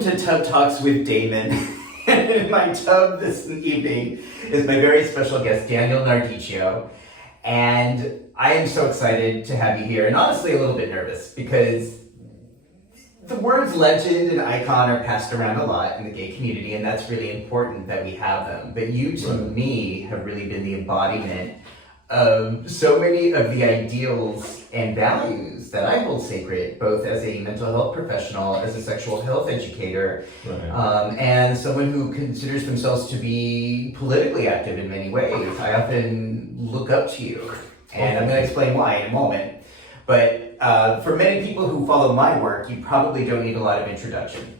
to Tub Talks with Damon. In my tub this evening is my very special guest, Daniel Nardicio. And I am so excited to have you here, and honestly a little bit nervous, because the words legend and icon are passed around a lot in the gay community, and that's really important that we have them. But you, to me, have really been the embodiment of so many of the ideals and values that I hold sacred, both as a mental health professional, as a sexual health educator, and someone who considers themselves to be politically active in many ways. I often look up to you, and I'm going to explain why in a moment. But for many people who follow my work, you probably don't need a lot of introduction.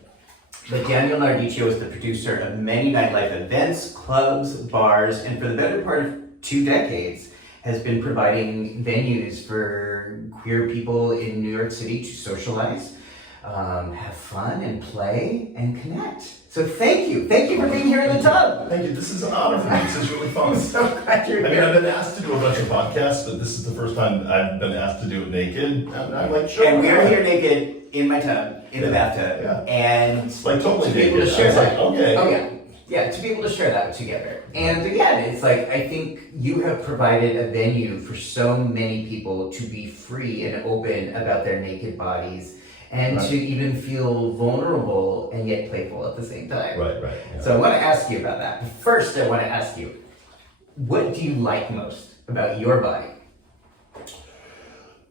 But Daniel Nardicio is the producer of many nightlife events, clubs, bars, and for the better part of 2 decades, has been providing venues for queer people in New York City to socialize, have fun and play and connect. So thank you for being here in the tub. Thank you. This is an honor for me. This is really fun. I'm so glad you're here. I've been asked to do a bunch of podcasts, but this is the first time I've been asked to do it naked. And I'm like, sure. And we're here naked in my tub, in the bathtub, and like totally to be able to naked. share that. Like, okay. Oh yeah. Yeah, to be able to share that together. And again, it's like, I think you have provided a venue for so many people to be free and open about their naked bodies and to even feel vulnerable and yet playful at the same time. Right. Yeah. So I want to ask you about that. But first, I want to ask you, what do you like most about your body?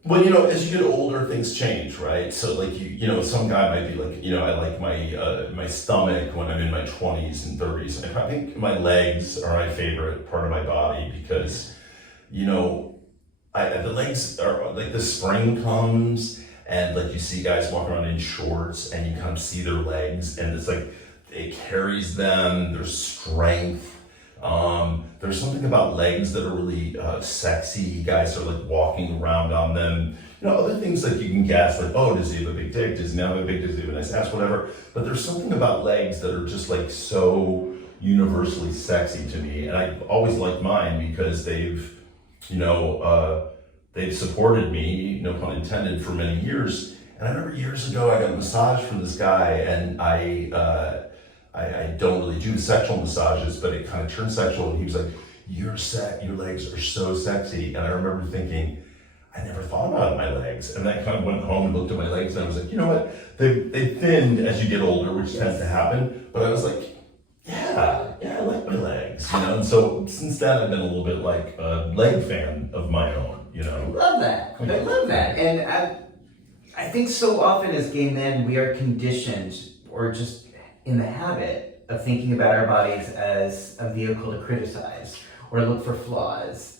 Well, as you get older, things change, right? So, like, some guy might be like, I like my stomach when I'm in my 20s and 30s. And I think my legs are my favorite part of my body because, the legs are like the spring comes and like you see guys walking around in shorts and you kind of see their legs and it's like it carries them, there's strength. There's something about legs that are really sexy. Guys are like walking around on them. Other things like you can guess, like, oh, does he have a big dick? Does he not have a big dick? Does he have a nice ass? Whatever. But there's something about legs that are just like so universally sexy to me. And I've always liked mine because they've supported me, no pun intended, for many years. And I remember years ago, I got a massage from this guy, and I don't really do sexual massages, but it kind of turned sexual, and he was like, your legs are so sexy. And I remember thinking, I never thought about my legs. And then I kind of went home and looked at my legs, and I was like, you know what? They thinned as you get older, which tends to happen. But I was like, yeah, I like my legs, And so since then, I've been a little bit like a leg fan of my own, I love that. I love that. And I think so often as gay men, we are conditioned or just in the habit of thinking about our bodies as a vehicle to criticize or look for flaws,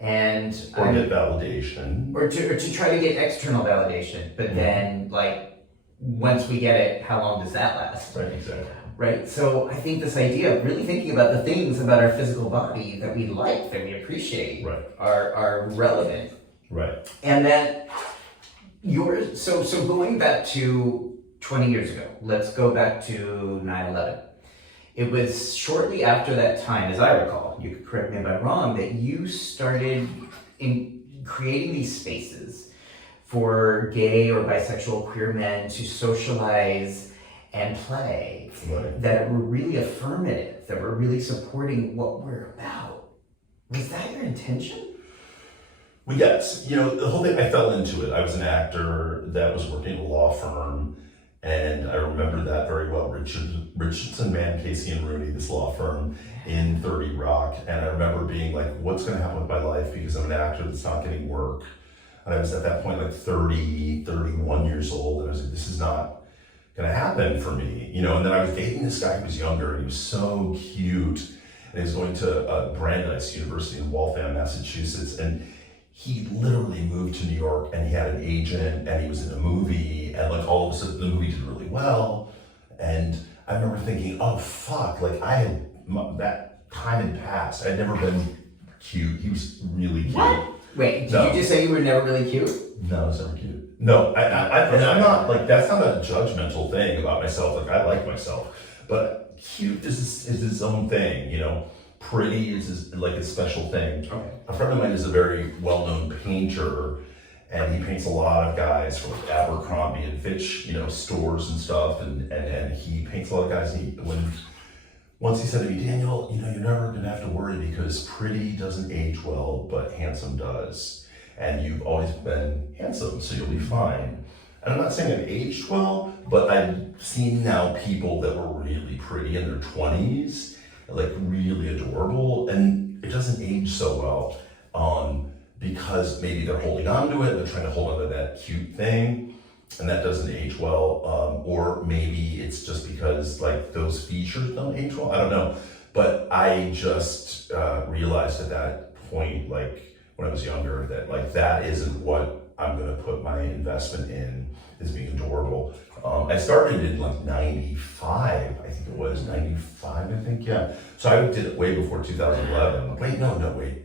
and or get validation, or to try to get external validation. But then, like, once we get it, how long does that last? Right, exactly. Right. So I think this idea of really thinking about the things about our physical body that we like, that we appreciate, are relevant. Right. And that so going back to 20 years ago, let's go back to 9/11. It was shortly after that time, as I recall, you could correct me if I'm wrong, that you started in creating these spaces for gay or bisexual queer men to socialize and play, that were really affirmative, that were really supporting what we're about. Was that your intention? Well, yes. The whole thing, I fell into it. I was an actor that was working at a law firm, and I remember that very well. Richardson, Mann, Casey, and Rooney, this law firm in 30 Rock. And I remember being like, what's going to happen with my life? Because I'm an actor that's not getting work. And I was at that point like 31 years old, and I was like, this is not going to happen for me. And then I was dating this guy who was younger, and he was so cute. And he was going to Brandeis University in Waltham, Massachusetts. And he literally moved to New York, and he had an agent, and he was in a movie, and like all of a sudden the movie did really well. And I remember thinking, oh fuck, like that time had passed. I'd never been cute. He was really cute. What? Wait, did you just say you were never really cute? No, I was never cute. No, and I'm not like, that's not a judgmental thing about myself. Like, I like myself, but cute is its own thing, pretty is like a special thing. Okay. A friend of mine is a very well-known painter, And he paints a lot of guys for like Abercrombie and Fitch, stores and stuff. And he paints a lot of guys. Once he said to me, Daniel, you're never gonna have to worry because pretty doesn't age well, but handsome does. And you've always been handsome, so you'll be fine. And I'm not saying I've aged well, but I've seen now people that were really pretty in their 20s, like really adorable, and it doesn't age so well because maybe they're holding on to it, they're trying to hold on to that cute thing, and that doesn't age well, or maybe it's just because like those features don't age well, I don't know. But I just realized at that point, like when I was younger, that like that isn't what I'm gonna put my investment in, is being adorable. I started in like 95, I think it was 95, I think, yeah. So I did it way before 2011. Wait.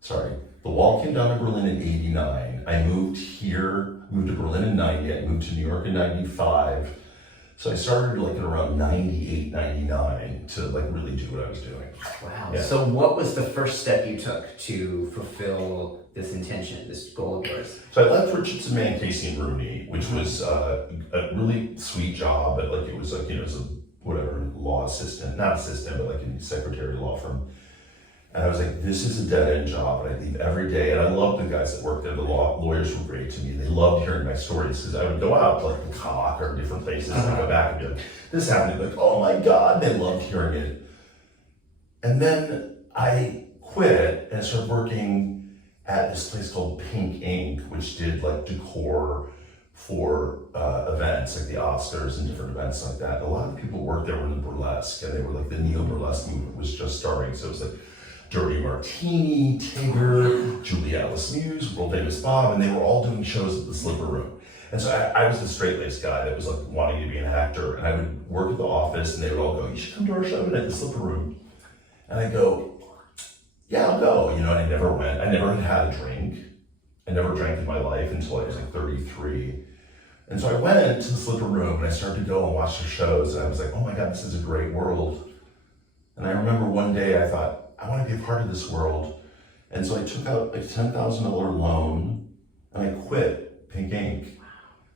Sorry. The wall came down to Berlin in 89. I moved to Berlin in 90. I moved to New York in 95. So I started like at around 98, 99 to like really do what I was doing. Wow. Yeah. So what was the first step you took to fulfill this intention, this goal of yours? So I left Richardson, Man, Casey and Rooney, which was a really sweet job, but like it was like, as a law assistant, not assistant, but like a secretary law firm. And I was like, this is a dead-end job, and I leave every day. And I loved the guys that worked there. The lawyers were great to me. They loved hearing my stories because I would go out to like the Cock or different places and I'd go back and be like, this happened. Like, oh my God, they loved hearing it. And then I quit and started working at this place called Pink Ink, which did like decor for events like the Oscars and different events like that. A lot of people worked there were in the burlesque, and they were like the neo-burlesque movement was just starting. So it was like Dirty Martini, Tigger, Julie Alice Muse, World Famous Bob, and they were all doing shows at the Slipper Room. And so I was the straight-laced guy that was like wanting to be an actor, and I would work at the office, and they would all go, you should come to our show tonight at the Slipper Room. And I'd go, yeah, I'll go. And I never went. I never had a drink. I never drank in my life until I was like 33. And so I went to the Slipper Room, and I started to go and watch their shows, and I was like, oh my God, this is a great world. And I remember one day I thought, I want to be a part of this world. And so I took out a $10,000 loan and I quit Pink Ink.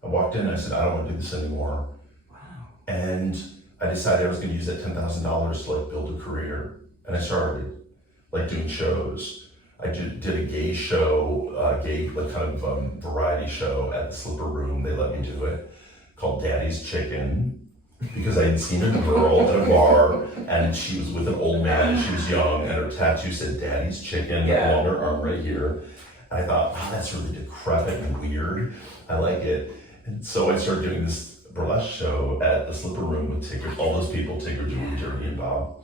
I walked in and I said, I don't want to do this anymore. Wow. And I decided I was going to use that $10,000 to like build a career. And I started like doing shows. I did a gay show, like kind of variety show at the Slipper Room. They let me do it, called Daddy's Chicken. Because I had seen a girl at a bar, and she was with an old man, and she was young, and her tattoo said Daddy's Chicken on her arm right here. And I thought, wow, that's really decrepit and weird. I like it. And so I started doing this burlesque show at the Slipper Room with Tigger, all those people, Tigger, Julie, Dirty, and Bob,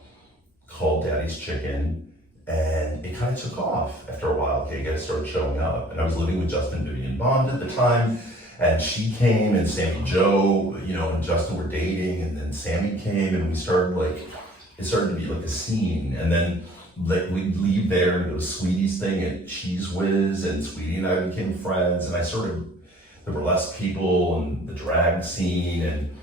called Daddy's Chicken. And it kind of took off after a while. Gay guys started showing up. And I was living with Justin Vivian Bond at the time. And she came, and Sammy Joe, and Justin were dating, and then Sammy came, and we started it started to be like a scene. And then we'd leave there and go to Sweetie's thing at Cheese Whiz, and Sweetie and I became friends, and I started the burlesque people and the drag scene and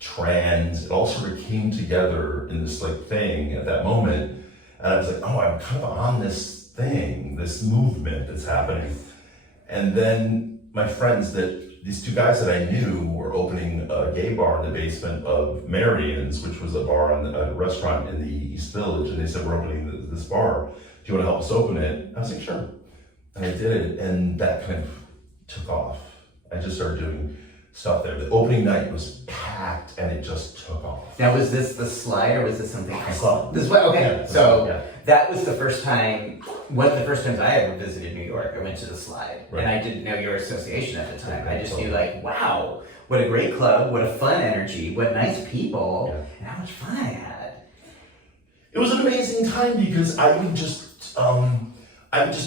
trans. It all sort of came together in this like thing at that moment. And I was like, oh, I'm kind of on this thing, this movement that's happening. And then my friends these two guys that I knew were opening a gay bar in the basement of Marian's, which was a restaurant in the East Village, and they said, we're opening this bar. Do you want to help us open it? I was like, sure. And I did it, and that kind of took off. I just started doing stuff there. The opening night was packed, and it just took off. Now, was this the Slide, or was this something else? Slide. This way, okay. Yeah, So that was the first time. One of the first times I ever visited New York, I went to the Slide, and I didn't know your association at the time. I just knew like, wow, what a great club, what a fun energy, what nice people, and how much fun I had. It was an amazing time because I would just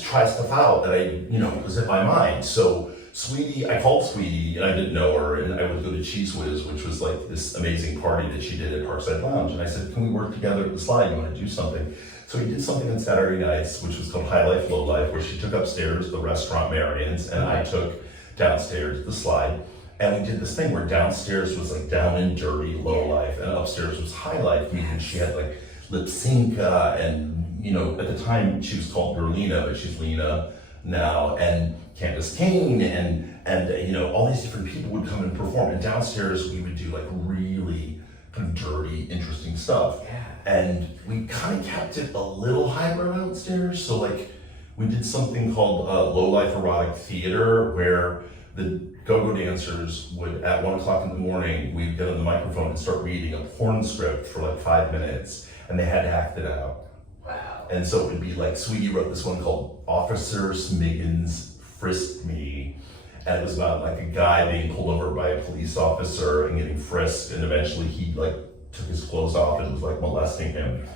try stuff out that was in my mind. So Sweetie, I called Sweetie, and I didn't know her, and I would go to Cheese Whiz, which was like this amazing party that she did at Parkside Lounge, and I said, can we work together at the Slide? You want to do something? So we did something on Saturday nights, which was called High Life, Low Life, where she took upstairs the restaurant Marian's, and I took downstairs the Slide. And we did this thing where downstairs was like down and dirty, low life, and upstairs was high life, meaning she had like lip sync, and at the time she was called Berlina, but she's Lena. now, and Candace Kane, and you know, all these different people would come and perform. And downstairs we would do like really kind of dirty, interesting stuff. Yeah. And we kind of kept it a little highbrow downstairs. So like we did something called low life erotic theater, where the go-go dancers would, at 1 o'clock in the morning, we'd get on the microphone and start reading a porn script for like 5 minutes, and they had to act it out. Wow. And so it would be like, Sweetie wrote this one called Officer Smiggins Frisked Me, and it was about like a guy being pulled over by a police officer and getting frisked, and eventually he like took his clothes off and was like molesting him.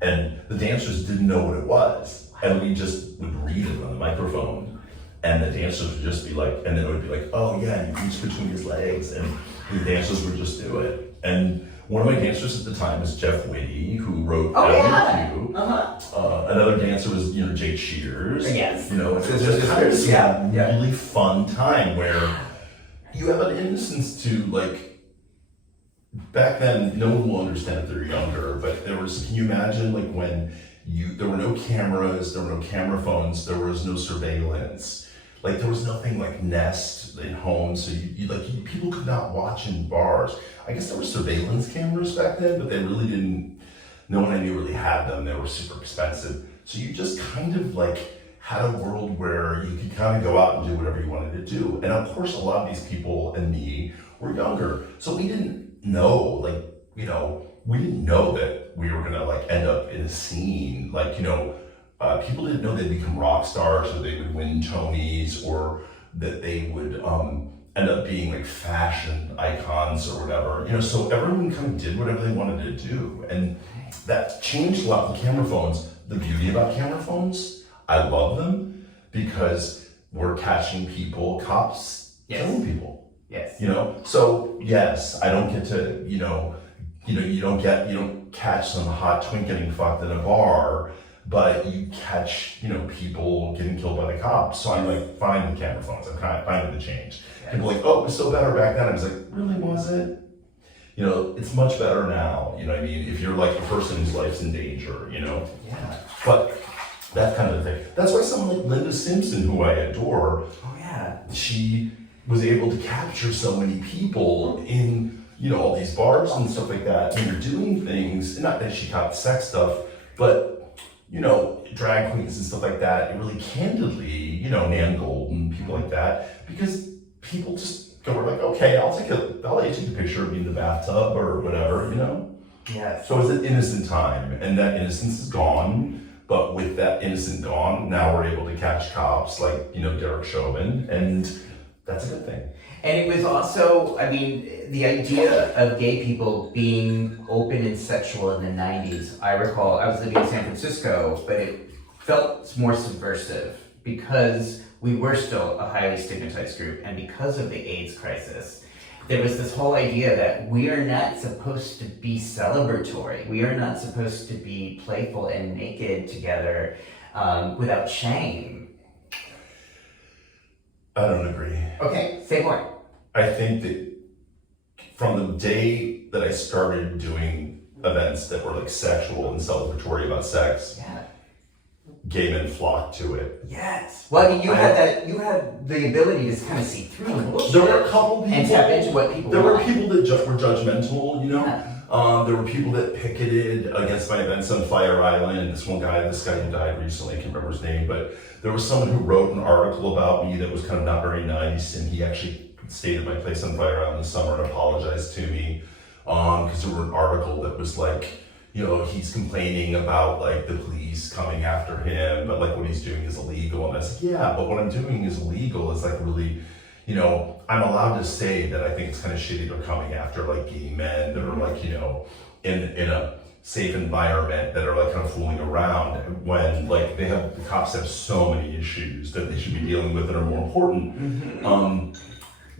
And the dancers didn't know what it was, and we just would read it on the microphone. And the dancers would just be like, and then it would be like, oh yeah, and you reach between his legs, and the dancers would just do it. And one of my dancers at the time was Jeff Whitty, who wrote Oh, Another dancer was, you know, Jake Shears. Yes. You know, it was just kind of this Yeah. really fun time where you have an innocence to, like, back then, no one will understand if they're younger, but there was, can you imagine, like, when there were no cameras, there were no camera phones, there was no surveillance. Like, there was nothing like Nest in homes, so people could not watch in bars. I guess there were surveillance cameras back then, but they really didn't, no one I knew really had them. They were super expensive. So you just kind of like had a world where you could kind of go out and do whatever you wanted to do. And of course, a lot of these people and me were younger. So we didn't know, like, you know, we didn't know that we were gonna like end up in a scene. Like, you know, people didn't know they'd become rock stars, or they would win Tonys, or that they would end up being like fashion icons or whatever. You know, so everyone kind of did whatever they wanted to do, and that changed a lot with camera phones. The beauty about camera phones, I love them because we're catching people, cops killing people. Yes. You know, so yes, I don't get to, you don't catch some hot twink getting fucked in a bar, but you catch, you know, people getting killed by the cops. So I'm like, fine with camera phones. I'm kind of fine with the change. People are like, oh, it was so better back then. I was like, really, was it? You know, it's much better now. You know what I mean? If you're like a person whose life's in danger, you know? Yeah. But that kind of thing. That's why someone like Linda Simpson, who I adore, she was able to capture so many people in, you know, all these bars and stuff like that. And you're doing things, not that she caught sex stuff, but, you know, drag queens and stuff like that. And really candidly, you know, Nan Golden, people like that, because people just go like, okay, I'll let you take a picture of me in the bathtub or whatever, you know? Yeah. So it's an innocent time, and that innocence is gone. But with that innocent gone, now we're able to catch cops like, you know, Derek Chauvin, and that's a good thing. And it was also, I mean, the idea of gay people being open and sexual in the 90s, I recall, I was living in San Francisco, but it felt more subversive because we were still a highly stigmatized group, and because of the AIDS crisis, there was this whole idea that we are not supposed to be celebratory. We are not supposed to be playful and naked together without shame. I don't agree. Okay, say more. I think that from the day that I started doing events that were like sexual and celebratory about sex, gay men flocked to it. Yes. Well, I mean, you had the ability to kind of see through the bullshit. There were a couple people. And tap into what people There want. were people that were judgmental, you know? There were people that picketed against my events on Fire Island. This guy who died recently, I can't remember his name, but there was someone who wrote an article about me that was kind of not very nice, and he actually stayed at my place on Fire Island this summer and apologized to me, because there was an article that was like, you know, he's complaining about like the police coming after him, but like what he's doing is illegal. And I said, yeah, but what I'm doing is illegal. It's like really, you know, I'm allowed to say that I think it's kind of shitty they're coming after like gay men that are like, you know, in a safe environment, that are like kind of fooling around, when like the cops have so many issues that they should be dealing with that are more important.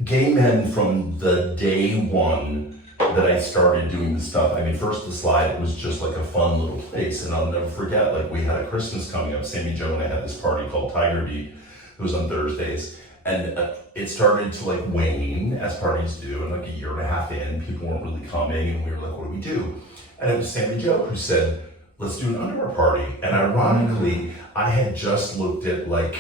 Gay men, from the day one that I started doing the stuff, I mean, first the Slide, it was just like a fun little place, and I'll never forget, like we had a Christmas coming up, Sammy Joe and I had this party called Tiger Beat. It was on Thursdays, and it started to like wane, as parties do, and like a year and a half in, people weren't really coming, and we were like, what do we do? And it was Sammy Joe who said, let's do an underwear party. And ironically, I had just looked at like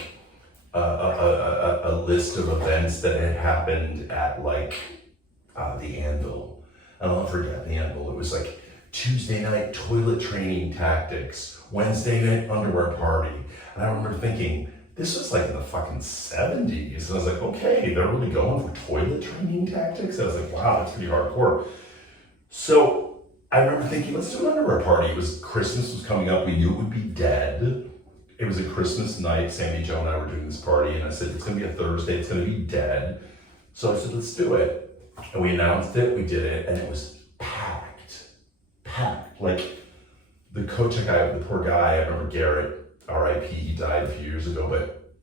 a list of events that had happened at like the Anvil. And I'll never forget the Anvil. It was like Tuesday night toilet training tactics, Wednesday night underwear party. And I remember thinking, this was like in the fucking 70s. And I was like, okay, they're really going for toilet training tactics? I was like, wow, that's pretty hardcore. So I remember thinking, let's do an underwear party. It was Christmas was coming up. We knew it would be dead. It was a Christmas night. Sandy, Joe, and I were doing this party. And I said, it's going to be a Thursday. It's going to be dead. So I said, let's do it. And we announced it. We did it. And it was packed. Like the Kochek guy, the poor guy, I remember Garrett, RIP, he died a few years ago, but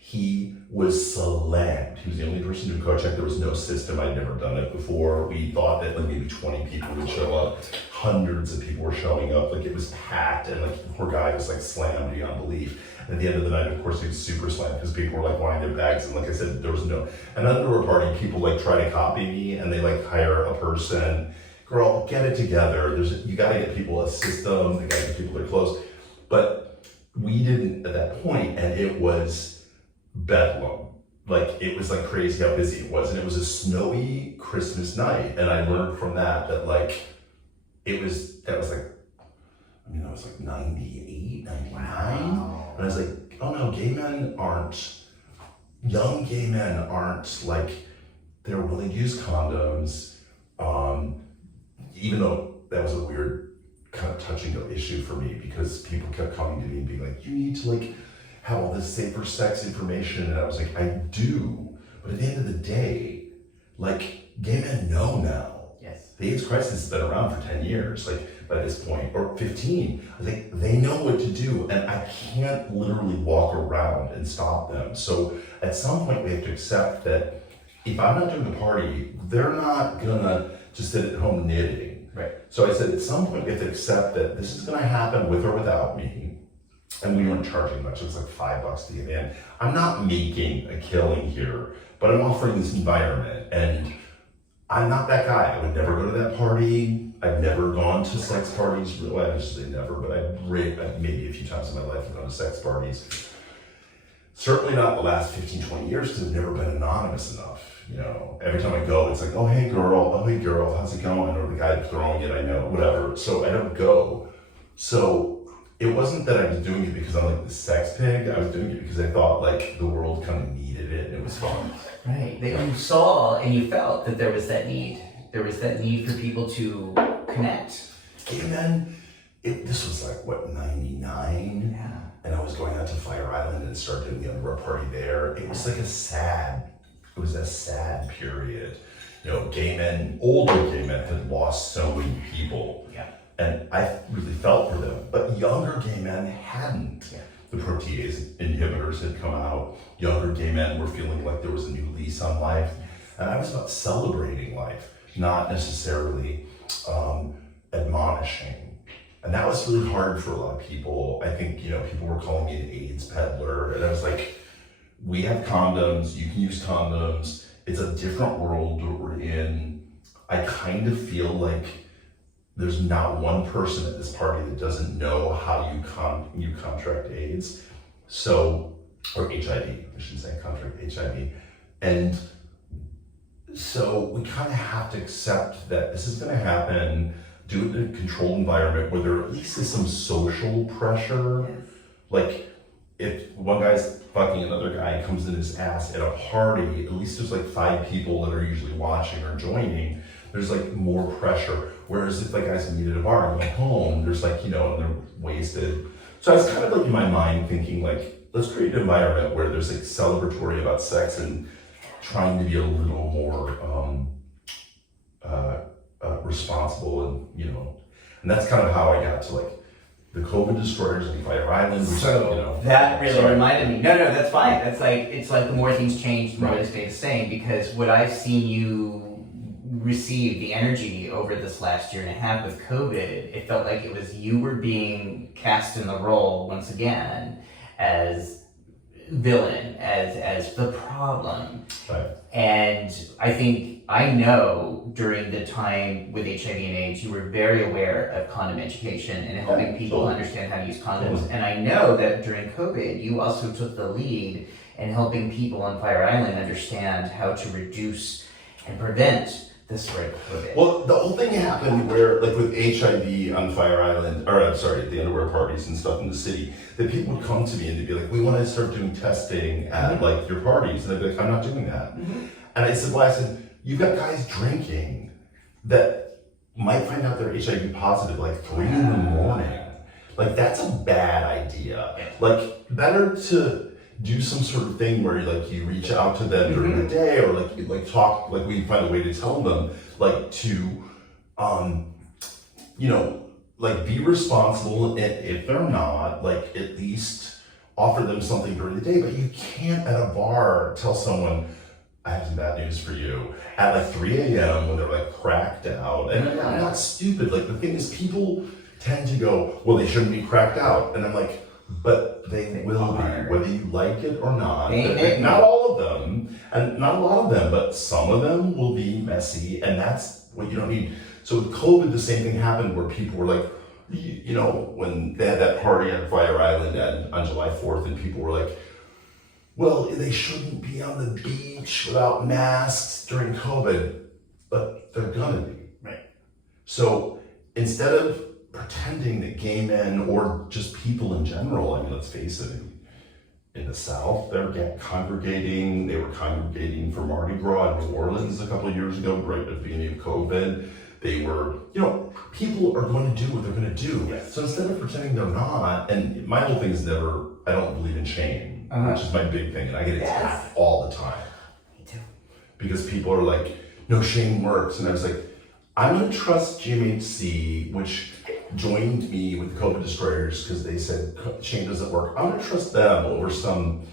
he was slammed. He was the only person doing Kochek. There was no system. I'd never done it before. We thought that like maybe 20 people would show up. Hundreds of people were showing up. Like it was packed, and like the poor guy was like slammed beyond belief. And at the end of the night, of course, he was super slammed because people were like wanting their bags. And like I said, there was no. And underwear party, people like try to copy me, and they like hire a person. Girl, get it together. You got to get people a system. You got to get people their clothes. But we didn't at that point, and it was bedlam. Like it was like crazy how busy it was, and it was a snowy Christmas night. And I learned from that like that was like 98, 99. Wow. And I was like, oh no, young gay men aren't like, they're willing to use condoms. Even though that was a weird kind of touching issue for me because people kept coming to me and being like, you need to like have all this safer sex information. And I was like, I do. But at the end of the day, like gay men know now. Yes. The AIDS crisis has been around for 10 years, like by this point, or 15. I think they know what to do, and I can't literally walk around and stop them. So at some point we have to accept that if I'm not doing the party, they're not gonna just sit at home knitting. Right. So I said at some point we have to accept that this is gonna happen with or without me. And we weren't charging much, it was like $5 to get in. I'm not making a killing here, but I'm offering this environment, and I'm not that guy. I would never go to that party. I've never gone to sex parties. Well, I just say never, but I've maybe a few times in my life I've gone to sex parties. Certainly not the last 15, 20 years because I've never been anonymous enough. You know, every time I go, it's like, oh hey girl, how's it going? Or the guy throwing it, I know, whatever. So I don't go. So it wasn't that I was doing it because I'm like the sex pig. I was doing it because I thought like the world kind of needed it and it was fun. Right. You saw and you felt that there was that need. There was that need for people to connect. Gay men, this was like, what, 99? Yeah. And I was going out to Fire Island and started doing the underwear party there. It was like a sad period. You know, older gay men had lost so many people. Yeah. And I really felt for them. But younger gay men hadn't. Yeah. The protease inhibitors had come out. Younger gay men were feeling like there was a new lease on life. And I was about celebrating life, not necessarily admonishing. And that was really hard for a lot of people. I think, you know, people were calling me an AIDS peddler. And I was like, we have condoms, you can use condoms. It's a different world that we're in. I kind of feel like there's not one person at this party that doesn't know how you contract AIDS. So, or HIV, I should say contract HIV. And so we kind of have to accept that this is gonna happen, do it in a controlled environment where there at least is some social pressure. Yes. Like if one guy's fucking another guy comes in his ass at a party, at least there's like 5 people that are usually watching or joining. There's like more pressure. Whereas if like guys meet at a bar and go home, there's like, you know, and they're wasted. So I was kind of like in my mind thinking like, let's create an environment where there's like celebratory about sex and trying to be a little more responsible and, you know, and that's kind of how I got to like the COVID destroyers and Fire Island. So you know, that really reminded me. No, that's fine. That's like, it's like the more things change, the more they stay the same, because what I've seen you receive, the energy over this last year and a half with COVID, it felt like it was you were being cast in the role once again as villain, as the problem. Right. And I know during the time with HIV and AIDS, you were very aware of condom education and helping people understand how to use condoms. And I know that during COVID, you also took the lead in helping people on Fire Island understand how to reduce and prevent the spread of COVID. Well, the whole thing happened where, like with HIV on Fire Island, at the underwear parties and stuff in the city, that people would come to me and they'd be like, we want to start doing testing at like your parties. And I'd be like, I'm not doing that. And I said, you've got guys drinking that might find out they're HIV positive like 3 in the morning. Like, that's a bad idea. Like, better to do some sort of thing where you reach out to them during the day, or like talk, like we find a way to tell them, like, to be responsible, and if they're not, like, at least offer them something during the day. But you can't at a bar tell someone, I have some bad news for you at like 3 a.m. when they're like cracked out. And I'm not stupid. Like, the thing is, people tend to go, well, they shouldn't be cracked out. And I'm like, but they will be, whether you like it or not. Not all of them, and not a lot of them, but some of them will be messy, and that's what you don't need. So with COVID, the same thing happened where people were like, when they had that party on Fire Island on July 4th, and people were like, well, they shouldn't be on the beach without masks during COVID, but they're gonna be. Right. So instead of pretending that gay men, or just people in general, I mean, let's face it, in the South, they were congregating for Mardi Gras in New Orleans a couple of years ago, right at the beginning of COVID. They were, people are going to do what they're going to do. Yes. So instead of pretending they're not, and my whole thing is I don't believe in shame, which is my big thing, and I get attacked all the time. Me too. Because people are like, no, shame works. And I was like, I'm going to trust GMHC, which joined me with the COVID destroyers because they said shame doesn't work. I'm going to trust them over some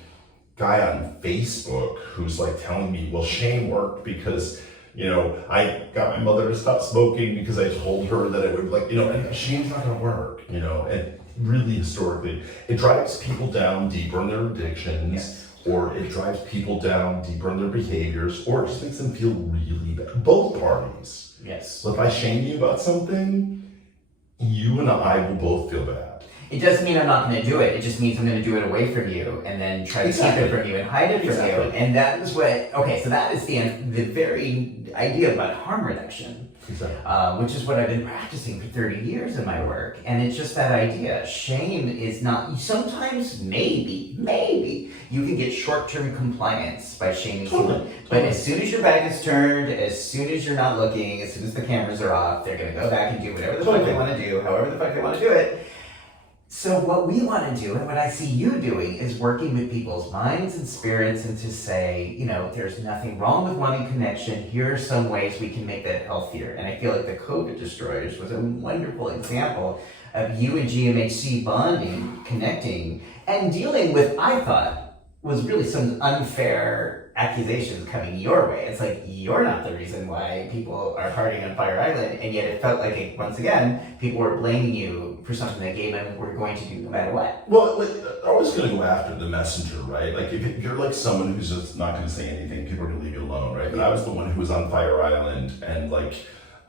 guy on Facebook who's like telling me, well, shame worked because, I got my mother to stop smoking because I told her that it would, and shame's not going to work, and really historically, it drives people down deeper in their addictions, or it drives people down deeper in their behaviors, or it just makes them feel really bad. Both parties. Yes. So if I shame you about something, you and I will both feel bad. It doesn't mean I'm not going to do it. It just means I'm going to do it away from you, and then try to keep it from you and hide it from you. And that is what. Okay, so that is the very idea about harm reduction, which is what I've been practicing for 30 years in my work. And it's just that idea. Shame is not. Sometimes, maybe you can get short-term compliance by shaming someone. But as soon as your back is turned, as soon as you're not looking, as soon as the cameras are off, they're going to go back and do whatever the fuck they want to do, however the fuck they want to do it. So what we want to do, and what I see you doing, is working with people's minds and spirits, and to say, there's nothing wrong with wanting connection. Here are some ways we can make that healthier. And I feel like the COVID Destroyers was a wonderful example of you and GMHC bonding, connecting, and dealing with, I thought, was really some unfair accusations coming your way. It's like, you're not the reason why people are partying on Fire Island, and yet it felt like, once again, people were blaming you for something that gay men were going to do no matter what. Well, they're always going to go after the messenger, right? Like, if you're like someone who's just not going to say anything, people are going to leave you alone, right? But I was the one who was on Fire Island, and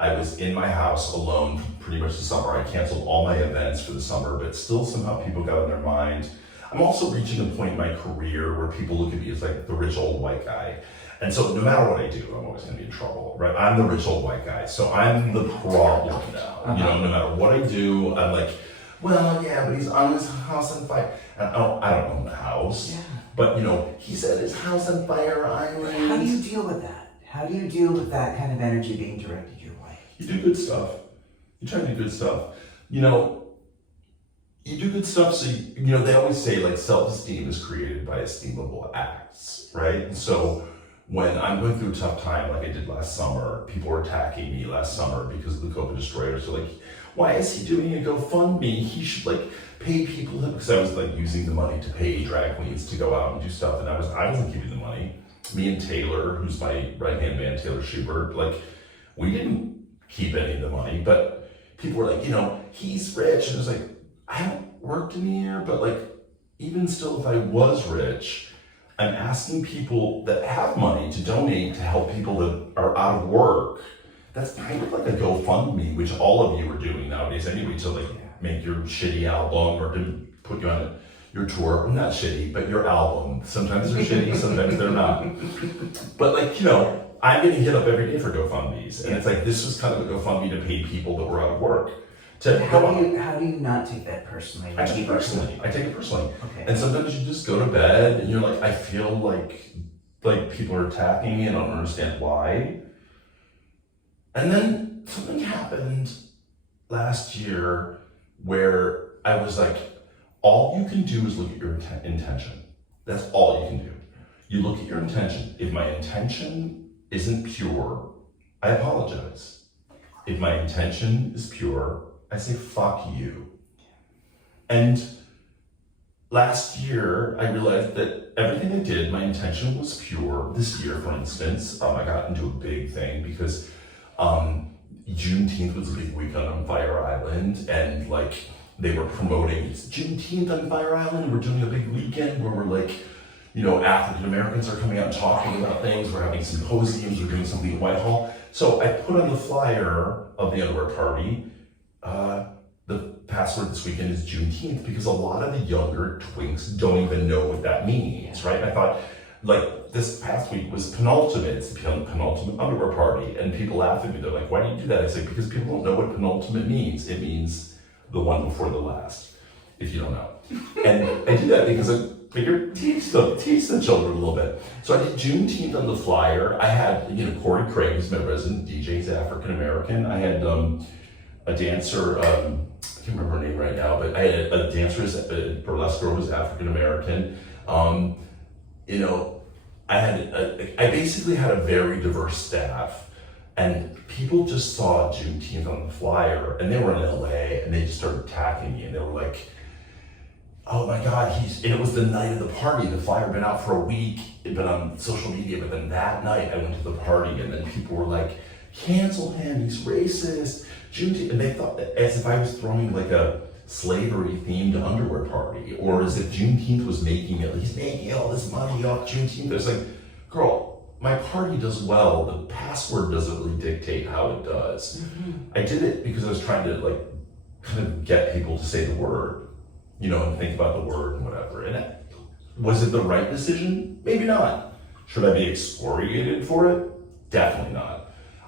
I was in my house alone pretty much the summer. I canceled all my events for the summer, but still somehow people got in their mind. I'm also reaching a point in my career where people look at me as like the rich old white guy. And so no matter what I do, I'm always going to be in trouble, right? I'm the rich old white guy. So I'm the problem now. No matter what I do, I'm like, well, yeah, but he's on his house on fire. And I don't own the house. Yeah. But, he said his house on Fire Island. How do you deal with that? How do you deal with that kind of energy being directed your way? You do good stuff. You try to do good stuff. You do good stuff, so they always say like self-esteem is created by esteemable acts, right? And so when I'm going through a tough time, like I did last summer, people were attacking me last summer because of the COVID destroyers. So why is he doing a GoFundMe? He should pay people, because I was using the money to pay drag queens to go out and do stuff, and I wasn't keeping the money. Me and Taylor, who's my right-hand man, Taylor Schubert, we didn't keep any of the money, but people were like, he's rich, and it was like, I haven't worked in a year, but even still, if I was rich, I'm asking people that have money to donate to help people that are out of work. That's kind of like a GoFundMe, which all of you are doing nowadays anyway, to like make your shitty album or to put you on your tour. Well, not shitty, but your album. Sometimes they're shitty, sometimes they're not. But like, I'm getting hit up every day for GoFundMes. And it's like, this was kind of a GoFundMe to pay people that were out of work. How do you not take that personally? I take it personally. Okay. And sometimes you just go to bed and you're like, I feel like people are attacking me and I don't understand why. And then something happened last year where I was like, all you can do is look at your intention. That's all you can do. You look at your intention. If my intention isn't pure, I apologize. If my intention is pure, I say, fuck you. And last year, I realized that everything I did, my intention was pure. This year, for instance, I got into a big thing because Juneteenth was a big weekend on Fire Island, and like they were promoting, it's Juneteenth on Fire Island, we're doing a big weekend where we're like, African Americans are coming out and talking about things, we're having symposiums, we're doing something at Whitehall. So I put on the flyer of the underwear party, the password this weekend is Juneteenth, because a lot of the younger twinks don't even know what that means, right? I thought, like, this past week was penultimate, it's the penultimate underwear party, and people laugh at me, they're like, why do you do that? I say, because people don't know what penultimate means. It means the one before the last, if you don't know. And I do that because I figure, teach the children a little bit. So I did Juneteenth on the flyer. I had, Corey Craig, who's my resident DJ, he's African American. I had a dancer, I can't remember her name right now, but I had a dancer, a burlesque girl who's African American. I basically had a very diverse staff, and people just saw Juneteenth on the flyer, and they were in LA, and they just started attacking me, and they were like, oh my God, and it was the night of the party. The flyer had been out for a week, it'd been on social media, but then that night I went to the party, and then people were like, cancel him, he's racist, Juneteenth, and they thought that as if I was throwing like a slavery-themed underwear party, or as if Juneteenth was he's making all this money off Juneteenth. It's like, girl, my party does well. The password doesn't really dictate how it does. Mm-hmm. I did it because I was trying to kind of get people to say the word, and think about the word and whatever. And was it the right decision? Maybe not. Should I be excoriated for it? Definitely not.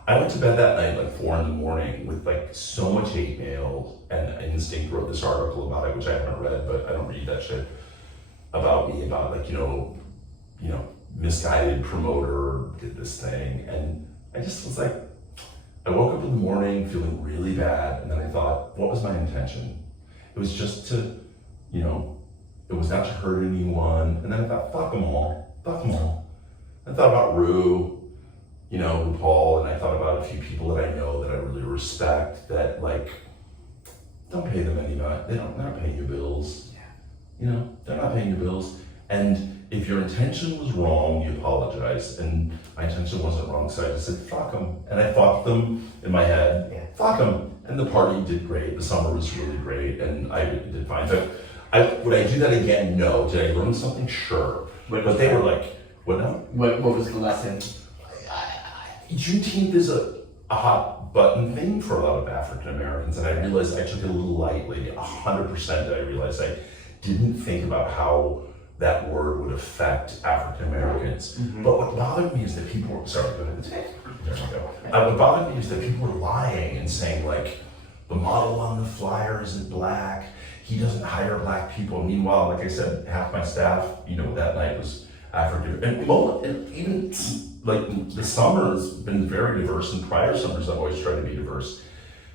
I went to bed that night 4 a.m. with so much hate mail, and Instinct wrote this article about it, which I haven't read, but I don't read that shit, about me, about misguided promoter did this thing. And I just was like, I woke up in the morning feeling really bad, and then I thought, what was my intention? It was just to, it was not to hurt anyone. And then I thought, fuck them all. I thought about RuPaul, and I thought about a few people that I know that I really respect that don't pay them any money. They're not paying your bills. Yeah. They're not paying your bills. And if your intention was wrong, you apologize. And my intention wasn't wrong, so I just said, fuck them. And I fucked them in my head, fuck them. And the party did great. The summer was really great, and I did fine. So would I do that again? No. Did I learn something? Sure. But they were like, what now? What was the lesson? Juneteenth is a hot button thing for a lot of African Americans, and I realized I took it a little lightly. 100% I realized I didn't think about how that word would affect African Americans. Mm-hmm. But what bothered me is that people were, sorry, go ahead. There we go. What bothered me is that people were lying and saying the model on the flyer isn't black, he doesn't hire black people. Meanwhile, like I said, half my staff, that night was African, and even the summer's been very diverse, and prior summers I've always tried to be diverse.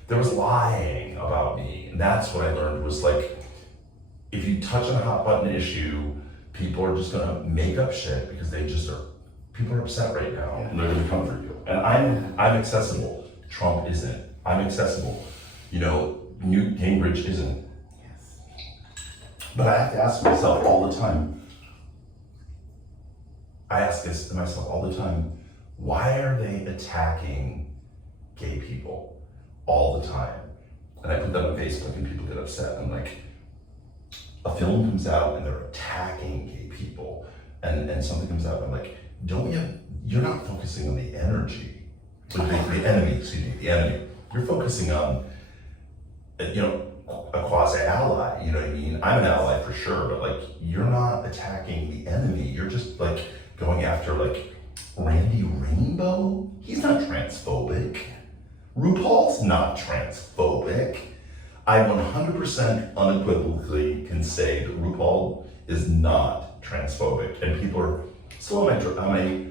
There was lying about me, and that's what I learned was if you touch on a hot button issue, people are just gonna make up shit because people are upset right now, and they're gonna come for you. And I'm accessible. Trump isn't. I'm accessible. Newt Gingrich isn't. Yes. But I have to ask myself all the time, why are they attacking gay people all the time? And I put that on Facebook and people get upset. I'm like, a film comes out and they're attacking gay people, and something comes out, I'm like, you're not focusing on the energy, the enemy. You're focusing on, a quasi-ally, you know what I mean? I'm an ally for sure, but like, you're not attacking the enemy. You're just like going after like Randy Rainbow. He's not transphobic. RuPaul's not transphobic. I 100% unequivocally can say that RuPaul is not transphobic. And people are still on my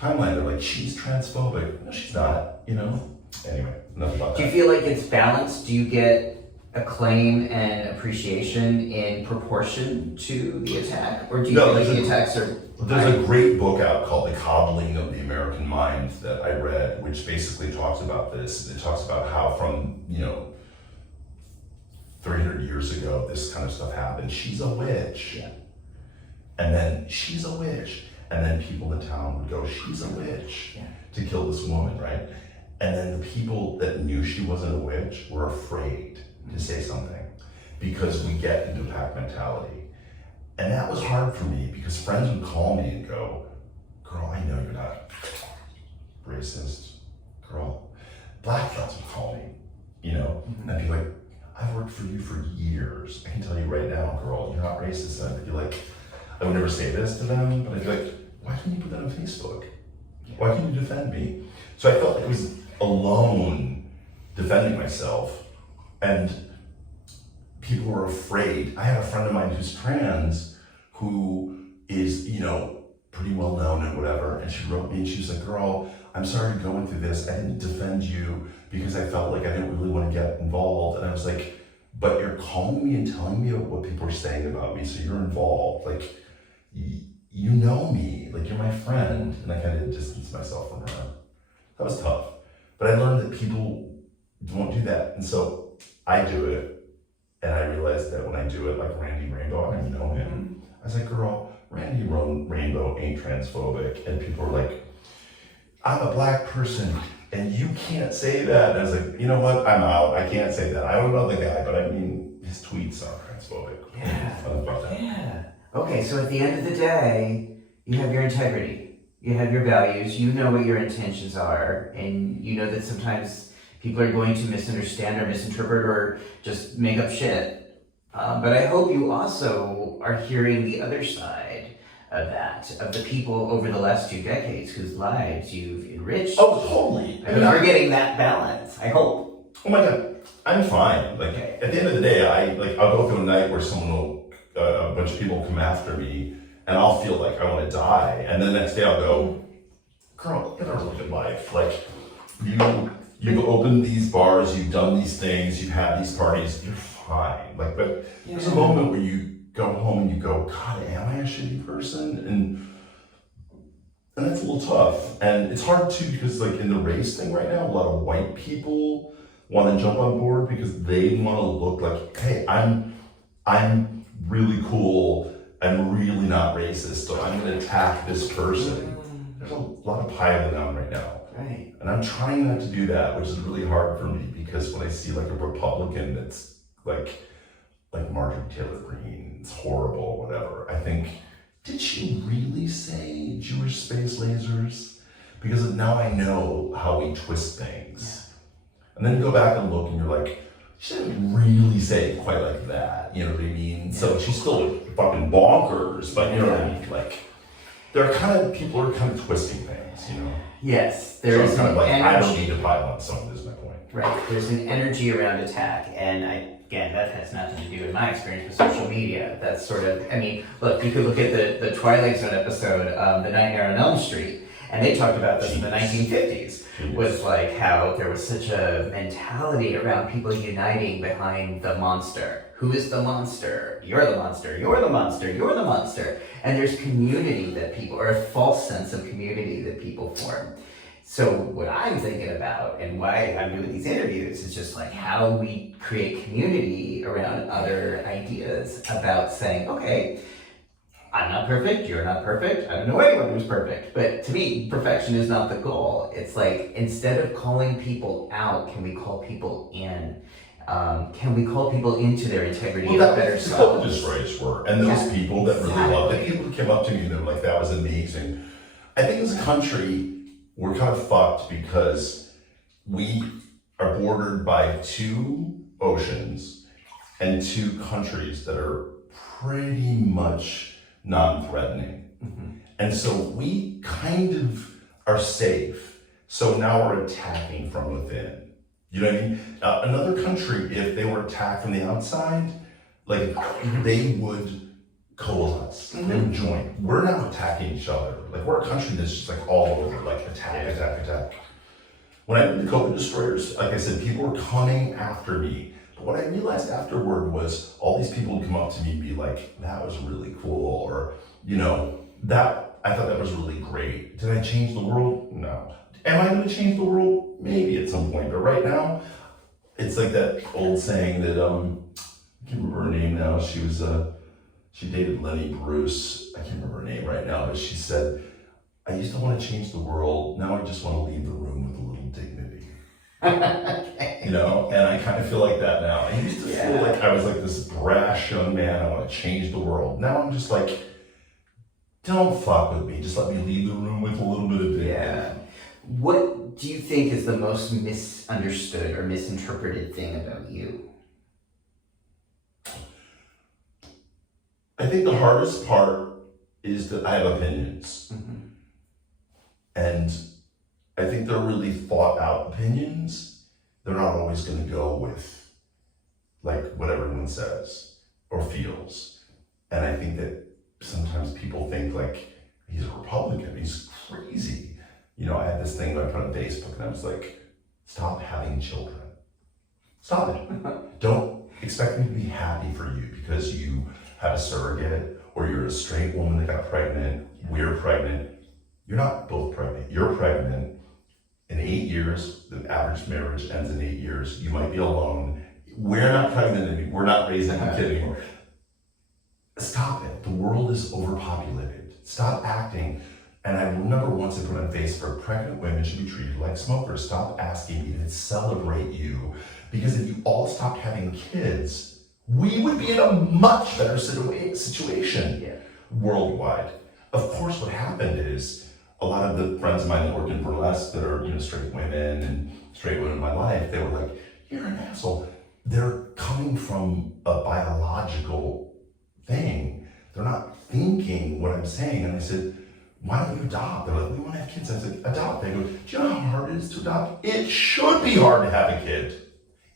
timeline, they're like, she's transphobic. No, she's not, Anyway, enough about that. Do you feel like it's balanced? Do you get acclaim and appreciation in proportion to the attack? Or do you feel like the attacks are... There's a great book out called The Cobbling of the American Mind that I read, which basically talks about this. It talks about how from, 300 years ago, this kind of stuff happened. She's a witch. Yeah. And then she's a witch. And then people in the town would go, she's a witch, to kill this woman, right? And then the people that knew she wasn't a witch were afraid to say something because we get into pack mentality. And that was hard for me because friends would call me and go, girl, I know you're not racist. Girl, black friends would call me, and I'd be like, I've worked for you for years. I can tell you right now, girl, you're not racist. And I'd be like, I would never say this to them, but I'd be like, why can't you put that on Facebook? Why can't you defend me? So I felt like I was alone defending myself, and people were afraid. I had a friend of mine who's trans, who is, pretty well known and whatever, and she wrote me and she was like, girl, I'm sorry you're going through this. I didn't defend you because I felt like I didn't really want to get involved. And I was like, but you're calling me and telling me what people are saying about me, so you're involved. Like, you know me, like you're my friend. And I kind of distanced myself from her. That was tough. But I learned that people won't do that. And so I do it. And I realized that when I do it, like Randy Rainbow, I don't even know him. I was like, girl, Randy Rainbow ain't transphobic. And people are like, I'm a black person and you can't say that. And I was like, you know what? I'm out. I can't say that. I don't know the guy, but I mean, his tweets are transphobic. Yeah. Okay, so at the end of the day, you have your integrity. You have your values. You know what your intentions are. And you know that sometimes people are going to misunderstand or misinterpret or just make up shit. But I hope you also are hearing the other side of that, of the people over the last 2 decades whose lives you've enriched. Oh, totally. I mean, you're getting that balance, I hope. Oh my God, I'm fine. Like, at the end of the day, I'll go through a night where a bunch of people will come after me, and I'll feel like I want to die. And then the next day I'll go, girl, you better look at life. Like, you've opened these bars, you've done these things, you've had these parties, you're fine. Like, but there's a moment where you go home and you go, God, am I a shitty person? And that's a little tough. And it's hard too, because like in the race thing right now, a lot of white people want to jump on board because they want to look like, hey, I'm really cool, I'm really not racist, so I'm gonna attack this person. There's a lot of piling on right now. Right. And I'm trying not to do that, which is really hard for me, because when I see like a Republican that's like Marjorie Taylor Greene, it's horrible, whatever, I think, did she really say Jewish space lasers? Because now I know how we twist things. And then you go back and look and you're like, she didn't really say it quite like that, you know what I mean? Yeah. So she's still fucking bonkers, but you know what I mean? Like, people are kind of twisting things, you know? Yes, there's kind of like, I don't need to pile on someone, is my point. Right, there's an energy around attack, and again, that has nothing to do with my experience with social media. That's sort of, look, you could look at the Twilight Zone episode, The Nightmare on Elm Street, and they talked about this in the 1950s, was like how there was such a mentality around people uniting behind the monster. Who is the monster? You're the monster, you're the monster, you're the monster. And there's community that people, or a false sense of community that people form. So what I'm thinking about and why I'm doing these interviews is just like how we create community around other ideas about saying, okay, I'm not perfect, you're not perfect, I don't know anyone who's perfect. But to me, perfection is not the goal. It's like, instead of calling people out, can we call people in? Can we call people into their integrity Well, of better that's what the COVID selves? destroyers were. And those people that really loved it, people who came up to me and they were like, that was amazing. I think as a country, we're kind of fucked because we are bordered by 2 oceans and 2 countries that are pretty much non-threatening. Mm-hmm. And so we kind of are safe. So now we're attacking from within. You know what I mean? Another country, if they were attacked from the outside, like they would coalesce, they would join. We're now attacking each other. Like we're a country that's just like all over, like attack. When I did the COVID destroyers, like I said, people were coming after me. But what I realized afterward was all these people would come up to me and be like, that was really cool, or, you know, that I thought that was really great. Did I change the world? No. Am I going to change the world? Maybe at some point. But right now, it's like that old saying that, I can't remember her name now. She dated Lenny Bruce. I can't remember her name right now, but she said, I used to want to change the world. Now I just want to leave the room with a little dignity. Okay. You know, and I kind of feel like that now. I used to feel like I was like this brash young man. I want to change the world. Now I'm just like, don't fuck with me. Just let me leave the room with a little bit of dignity. Yeah. What do you think is the most misunderstood or misinterpreted thing about you? I think the hardest part is that I have opinions. Mm-hmm. And I think they're really thought out opinions. They're not always going to go with like what everyone says or feels. And I think that sometimes people think like, he's a Republican, he's crazy. You know, I had this thing that I put on Facebook and I was like, stop having children. Stop it. Don't expect me to be happy for you because you had a surrogate or you're a straight woman that got pregnant, we're pregnant. You're not both pregnant. You're pregnant. In 8 years, the average marriage ends in 8 years. You might be alone. We're not pregnant anymore. We're not raising a kid anymore. Stop it. The world is overpopulated. Stop acting. And I remember once I put on Facebook, pregnant women should be treated like smokers. Stop asking me to celebrate you. Because if you all stopped having kids, we would be in a much better situation worldwide. Of course, what happened is a lot of the friends of mine that work in burlesque that are, you know, straight women and straight women in my life, they were like, you're an asshole. They're coming from a biological thing. They're not thinking what I'm saying. And I said, why don't you adopt? They're like, we want to have kids. I said, adopt. They go, do you know how hard it is to adopt? It should be hard to have a kid.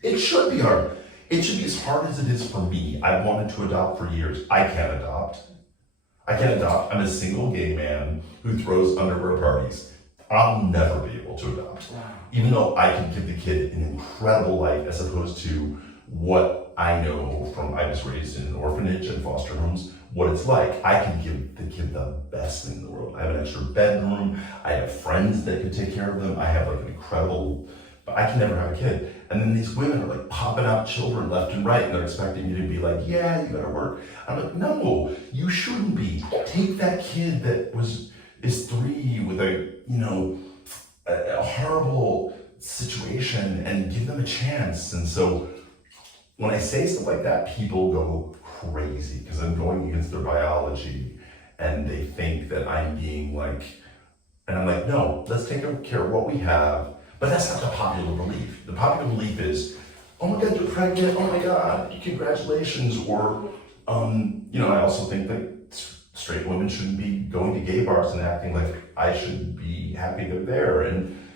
It should be hard. It should be as hard as it is for me. I wanted to adopt for years. I can't adopt. I'm a single gay man who throws underwear parties. I'll never be able to adopt. Even though I can give the kid an incredible life as opposed to what I know from, I was raised in an orphanage and foster homes, what it's like. I can give the kid the best thing in the world. I have an extra bedroom. I have friends that can take care of them. I have like an incredible, but I can never have a kid. And then these women are like popping out children left and right and they're expecting you to be like, yeah, you gotta work. I'm like, no, you shouldn't be. Take that kid that is 3 with a horrible situation and give them a chance. And so when I say stuff like that, people go crazy because I'm going against their biology and they think that I'm being like, and I'm like, no, let's take care of what we have. But that's not the popular belief. The popular belief is, oh my God, you're pregnant. Oh my God, congratulations. Or, I also think that straight women shouldn't be going to gay bars and acting like I should be happy they're there. And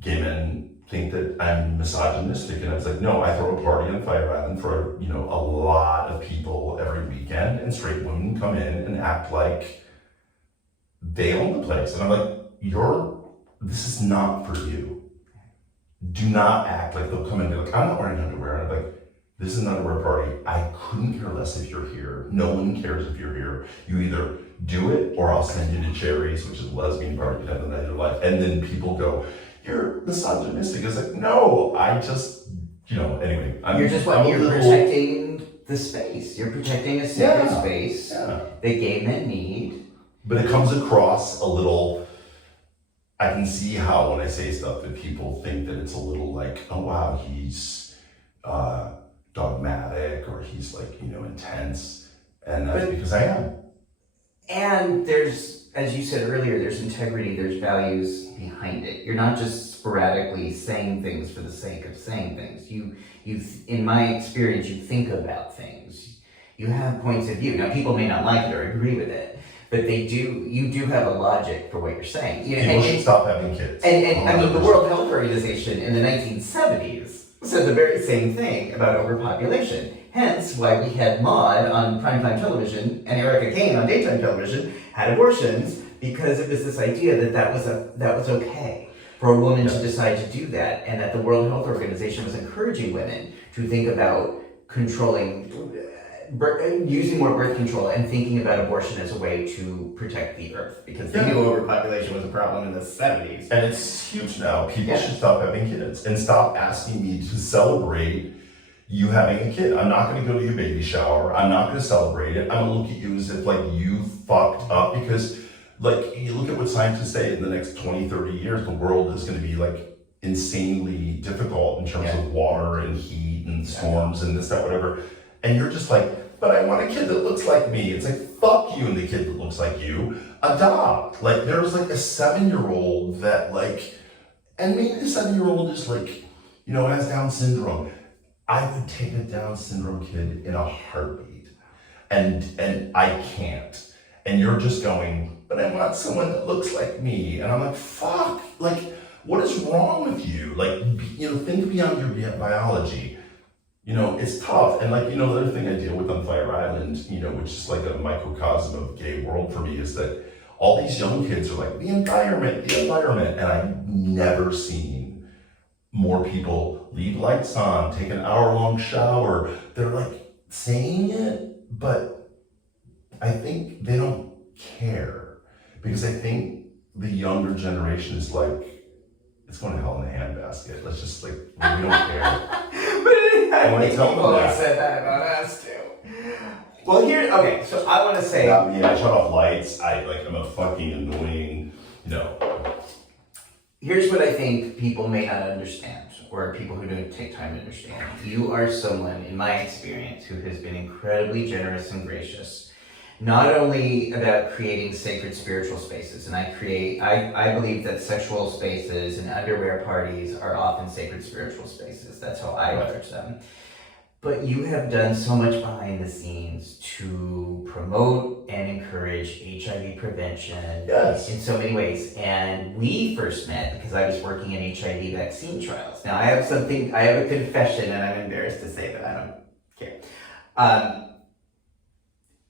gay men think that I'm misogynistic. And I was like, no, I throw a party on Fire Island for, a lot of people every weekend. And straight women come in and act like they own the place. And I'm like, this is not for you. Do not act like they'll come in and be like, I'm not wearing underwear. And I'm like, this is an underwear party. I couldn't care less if you're here. No one cares if you're here. You either do it or I'll send you to Cherries, which is a lesbian party you have the night of your life. And then people go, you're misogynistic. It's like, no, I just, anyway. You're protecting the space. You're protecting a sacred space that gay men need. But it comes across a little, I can see how when I say stuff that people think that it's a little like, oh wow, he's dogmatic or he's like, intense. And that's because I am. And there's, as you said earlier, there's integrity, there's values behind it. You're not just sporadically saying things for the sake of saying things. You, in my experience, you think about things. You have points of view. Now, people may not like it or agree with it, but you do have a logic for what you're saying. People should stop having kids. And I mean, the World Health Organization in the 1970s said the very same thing about overpopulation. Hence why we had Maude on primetime television and Erica Kane on daytime television had abortions, because it was this idea that was okay for a woman to decide to do that, and that the World Health Organization was encouraging women to think about controlling, using more birth control and thinking about abortion as a way to protect the earth, because they knew overpopulation was a problem in the 70s. And it's huge now. People should stop having kids and stop asking me to celebrate you having a kid. I'm not going to go to your baby shower. I'm not going to celebrate it. I'm going to look at you as if like you fucked up, because like you look at what scientists say in the next 20, 30 years, the world is going to be like insanely difficult in terms of water and heat and storms and this, that, whatever. And you're just like, but I want a kid that looks like me. It's like, fuck you and the kid that looks like you. Adopt. Like there was like a 7-year-old that like, and maybe the 7-year-old is like, has Down syndrome. I would take a Down syndrome kid in a heartbeat, and I can't. And you're just going, but I want someone that looks like me. And I'm like, fuck, like, what is wrong with you? Like, think beyond your biology. It's tough. And like, the other thing I deal with on Fire Island, which is like a microcosm of gay world for me, is that all these young kids are like, the environment. And I've never seen more people leave lights on, take an hour-long shower. They're like saying it, but I think they don't care, because I think the younger generation is like, it's going to hell in a handbasket. Let's just like, we don't care. I want to tell them that. Said that about us too. Well, so I want to say, I shut off lights. I'm a fucking annoying, Here's what I think people may not understand, or people who don't take time to understand. You are someone, in my experience, who has been incredibly generous and gracious, not only about creating sacred spiritual spaces, and I believe that sexual spaces and underwear parties are often sacred spiritual spaces. That's how I approach them. But you have done so much behind the scenes to promote and encourage HIV prevention in so many ways. And we first met because I was working in HIV vaccine trials. Now I have a confession, and I'm embarrassed to say that I don't care.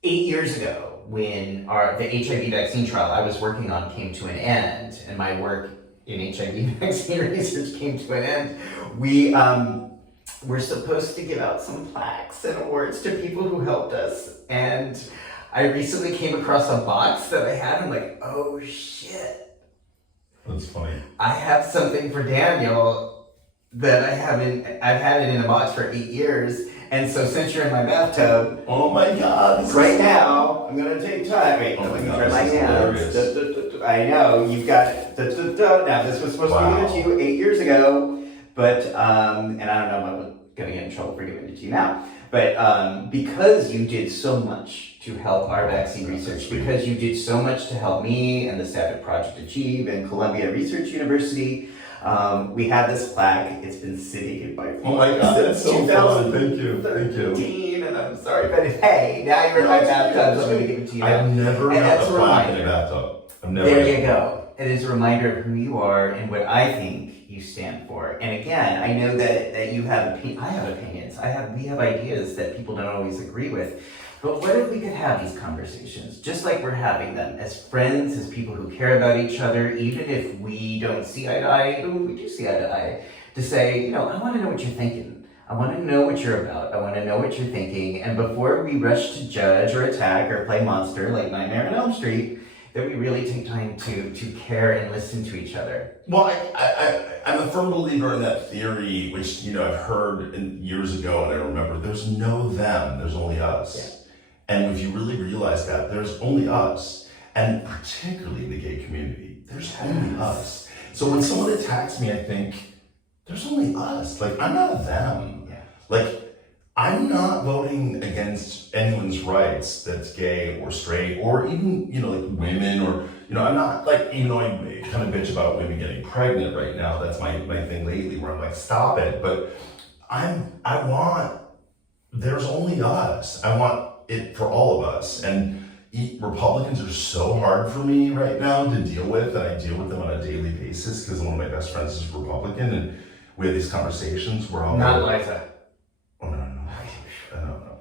8 years ago, when the HIV vaccine trial I was working on came to an end, and my work in HIV vaccine research came to an end, we're supposed to give out some plaques and awards to people who helped us. And I recently came across a box that I had. I'm like, oh shit. That's funny. I have something for Daniel that I've had it in a box for 8 years. And so since you're in my bathtub, oh my God, right now, I'm going to take time. Wait, let me try my hands. I know, you've got, now this was supposed to be given to you 8 years ago. But, and I don't know if I'm going to get in trouble for giving it to you now, but because you did so much to help our vaccine research, because you did so much to help me and the staff at Project Achieve and Columbia Research University, we have this plaque. It's been sitting in my Oh my God, that's so fun. Thank you. And I'm sorry, but hey, now you're in my bathtub, so I'm going to give it to you. I've never had a plaque in a bathtub. There you go. It is a reminder of who you are and what I think you stand for. And again, I know that you have I have opinions. We have ideas that people don't always agree with. But what if we could have these conversations, just like we're having them, as friends, as people who care about each other, even if we don't see eye to eye, even when we do see eye to eye, to say, I want to know what you're thinking. I want to know what you're about. I want to know what you're thinking. And before we rush to judge or attack or play monster like Nightmare on Elm Street, that we really take time to care and listen to each other. Well, I'm a firm believer in that theory, which I've heard years ago, and I remember there's no them, there's only us. Yeah. And if you really realize that, there's only us, and particularly in the gay community, there's only us. So when someone attacks me, I think there's only us. Like I'm not a them. Yeah. Like, I'm not voting against anyone's rights that's gay or straight or even, like women or, I'm not like, even though I kind of bitch about women getting pregnant right now, that's my thing lately where I'm like, stop it. But there's only us. I want it for all of us. And Republicans are so hard for me right now to deal with, and I deal with them on a daily basis because one of my best friends is Republican, and we have these conversations where I'll Not Liza. Oh, no. I don't know.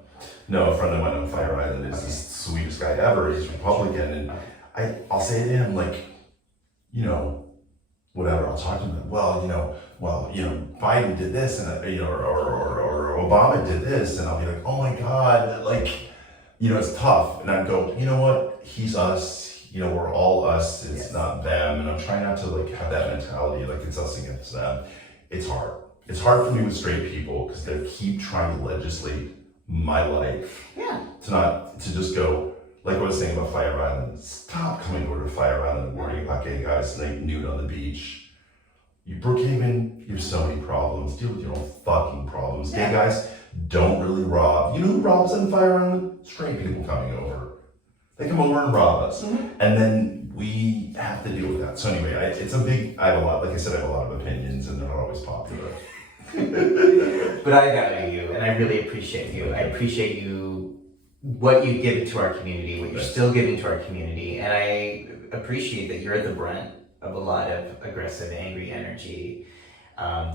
No, a friend of mine on Fire Island is the sweetest guy ever. He's Republican, and I'll say to him, like, whatever, I'll talk to him, Biden did this, and or Obama did this, and I'll be like, oh my God, like, it's tough. And I'd go, you know what, he's us, we're all us, it's not them. And I'm trying not to like have that mentality, like it's us against them. It's hard. It's hard for me with straight people because they keep trying to legislate my life. Yeah. To just go, like I was saying about Fire Island, stop coming over to Fire Island and worrying about gay guys nude on the beach. Brookhaven, you have so many problems. Deal with your own fucking problems. Yeah. Gay guys don't really rob. You know who robs on Fire Island? Straight people coming over. They come over and rob us. Mm-hmm. And then we have to deal with that. So anyway, I have a lot of opinions and they're not always popular. But I value you and I really appreciate you. I appreciate you, what you give to our community, what you're still giving to our community. And I appreciate that you're the brunt of a lot of aggressive, angry energy,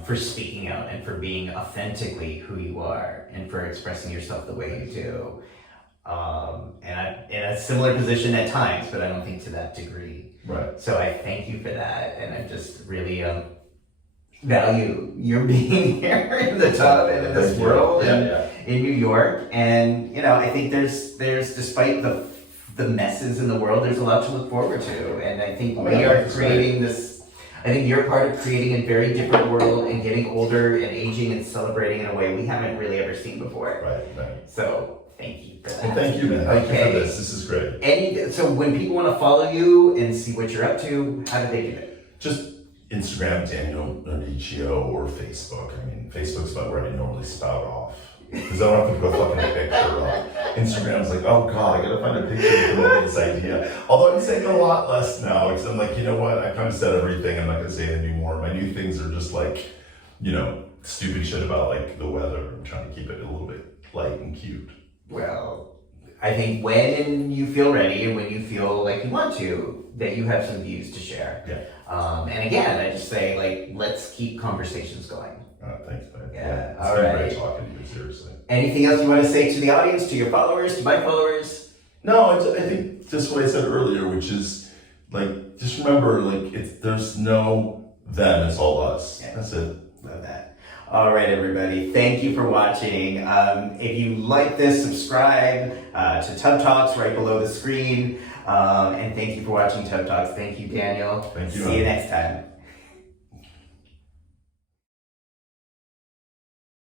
for speaking out and for being authentically who you are and for expressing yourself the way you do. And I'm in a similar position at times, but I don't think to that degree. Right. So I thank you for that. And I just really value your being here in the tub and in this world and in New York. And, I think there's despite the messes in the world, there's a lot to look forward to. And I think we are creating this, I think you're part of creating a very different world and getting older and aging and celebrating in a way we haven't really ever seen before. Right. So thank you for that. Well, thank you, man. Thank you for this. This is great. So when people want to follow you and see what you're up to, how do they do it? Just Instagram, Daniel Nardicio, or Facebook. I mean, Facebook's about where I normally spout off. Because I don't have to go fucking a picture up. Instagram's like, oh God, I gotta find a picture to promote this idea. Although I'm saying a lot less now, because I'm like, you know what, I kind of said everything, I'm not gonna say it anymore. My new things are just like, stupid shit about like the weather. I'm trying to keep it a little bit light and cute. Well, I think when you feel ready and when you feel like you want to, that you have some views to share. Yeah. And again, I just say, like, let's keep conversations going. Thanks, man. Yeah. It's been great talking to you, seriously. Anything else you want to say to the audience, to your followers, to my followers? No, I think just what I said earlier, which is, like, just remember, like, there's no them, it's all us. Yeah. That's it. Love that. All right, everybody. Thank you for watching. If you like this, subscribe to Tub Talks right below the screen. And thank you for watching Tub Talks. Thank you, Daniel. Thank you. See you next time.